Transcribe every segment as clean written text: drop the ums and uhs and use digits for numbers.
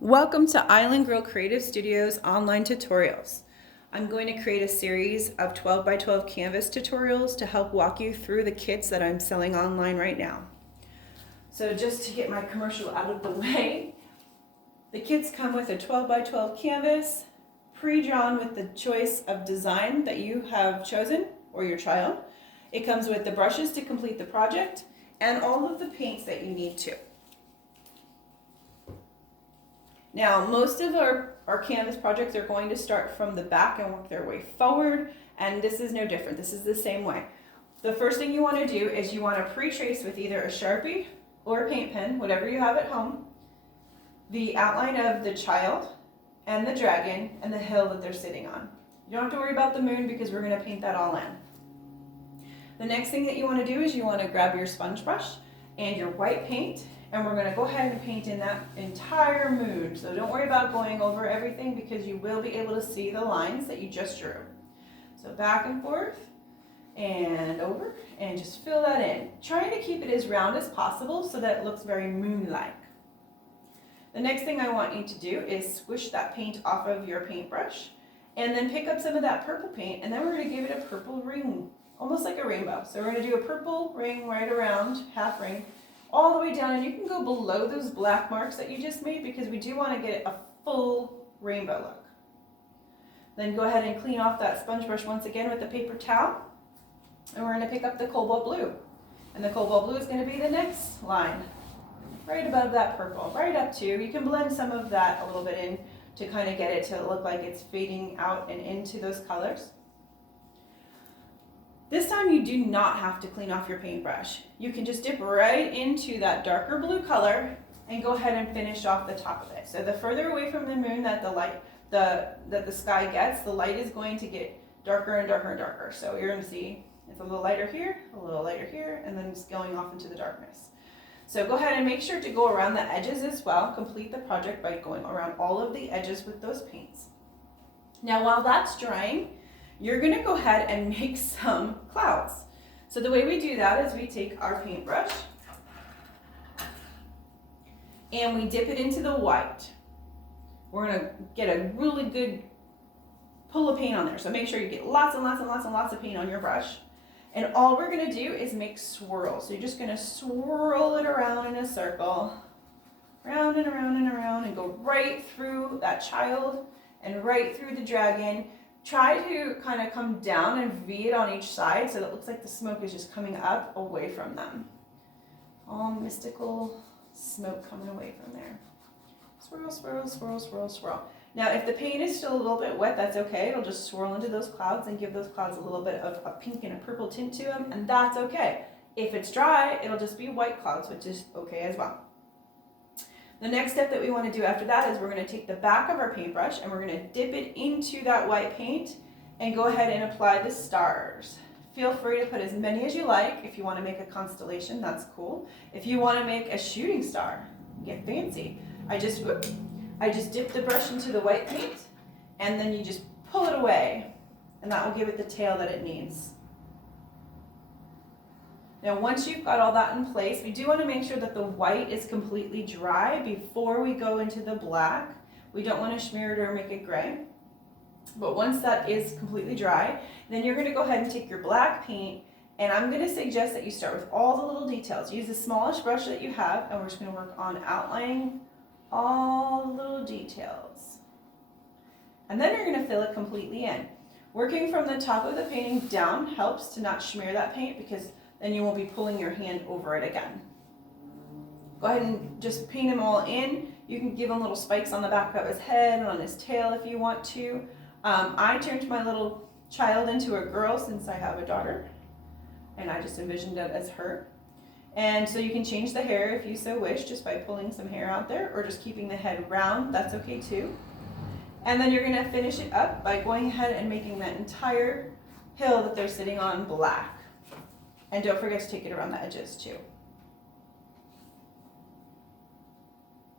Welcome to Island Girl Creative Studios online tutorials. I'm going to create a series of 12 by 12 canvas tutorials to help walk you through the kits that I'm selling online right now. So just to get my commercial out of the way, the kits come with a 12 by 12 canvas, pre-drawn with the choice of design that you have chosen or your child. It comes with the brushes to complete the project and all of the paints that you need to. Now, most of our canvas projects are going to start from the back and work their way forward, and this is no different. This is the same way. The first thing you want to do is you want to pre-trace with either a Sharpie or a paint pen, whatever you have at home, the outline of the child and the dragon and the hill that they're sitting on. You don't have to worry about the moon because we're going to paint that all in. The next thing that you want to do is you want to grab your sponge brush and your white paint, and we're going to go ahead and paint in that entire moon. So don't worry about going over everything because you will be able to see the lines that you just drew. So back and forth and over, and just fill that in. Trying to keep it as round as possible so that it looks very moon-like. The next thing I want you to do is squish that paint off of your paintbrush and then pick up some of that purple paint, and then we're going to give it a purple ring, almost like a rainbow. So we're going to do a purple ring right around, half ring, all the way down, and you can go below those black marks that you just made because we do want to get a full rainbow look. Then go ahead and clean off that sponge brush once again with the paper towel, and we're going to pick up the cobalt blue. And the cobalt blue is going to be the next line, right above that purple, right up to, you can blend some of that a little bit in to kind of get it to look like it's fading out and into those colors. This time you do not have to clean off your paintbrush. You can just dip right into that darker blue color and go ahead and finish off the top of it. So the further away from the moon that the sky gets, the light is going to get darker and darker and darker. So you're going to see it's a little lighter here, and then it's going off into the darkness. So go ahead and make sure to go around the edges as well. Complete the project by going around all of the edges with those paints. Now while that's drying, you're going to go ahead and make some clouds. So the way we do that is we take our paintbrush and we dip it into the white. We're going to get a really good pull of paint on there. So make sure you get lots and lots and lots and lots of paint on your brush. And all we're going to do is make swirls. So you're just going to swirl it around in a circle, round and around and around, and go right through that child and right through the dragon. Try to kind of come down and V it on each side so that it looks like the smoke is just coming up away from them. All mystical smoke coming away from there. Swirl, swirl, swirl, swirl, swirl. Now if the paint is still a little bit wet, that's okay. It'll just swirl into those clouds and give those clouds a little bit of a pink and a purple tint to them, and that's okay. If it's dry, it'll just be white clouds, which is okay as well. The next step that we want to do after that is we're going to take the back of our paintbrush and we're going to dip it into that white paint and go ahead and apply the stars. Feel free to put as many as you like. If you want to make a constellation, that's cool. If you want to make a shooting star, get fancy. I just dip the brush into the white paint and then you just pull it away, and that will give it the tail that it needs. Now once you've got all that in place, we do want to make sure that the white is completely dry before we go into the black. We don't want to smear it or make it gray. But once that is completely dry, then you're going to go ahead and take your black paint, and I'm going to suggest that you start with all the little details. Use the smallest brush that you have, and we're just going to work on outlining all the little details. And then you're going to fill it completely in. Working from the top of the painting down helps to not smear that paint because then you won't be pulling your hand over it again. Go ahead and just paint them all in. You can give him little spikes on the back of his head and on his tail if you want to. I turned my little child into a girl since I have a daughter, and I just envisioned it as her. And so you can change the hair if you so wish, just by pulling some hair out there, or just keeping the head round, that's okay too. And then you're going to finish it up by going ahead and making that entire hill that they're sitting on black. And don't forget to take it around the edges too.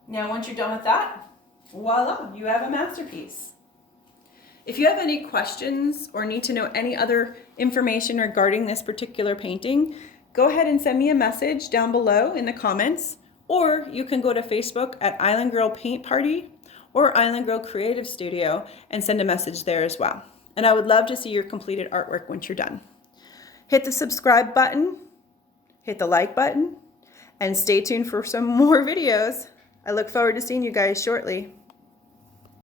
Now once you're done with that, voila, you have a masterpiece. If you have any questions or need to know any other information regarding this particular painting, go ahead and send me a message down below in the comments, Or you can go to Facebook at Island Girl Paint Party or Island Girl Creative Studio and send a message there as well. And I would love to see your completed artwork once you're done. Hit the subscribe button, hit the like button, and stay tuned for some more videos. I look forward to seeing you guys shortly.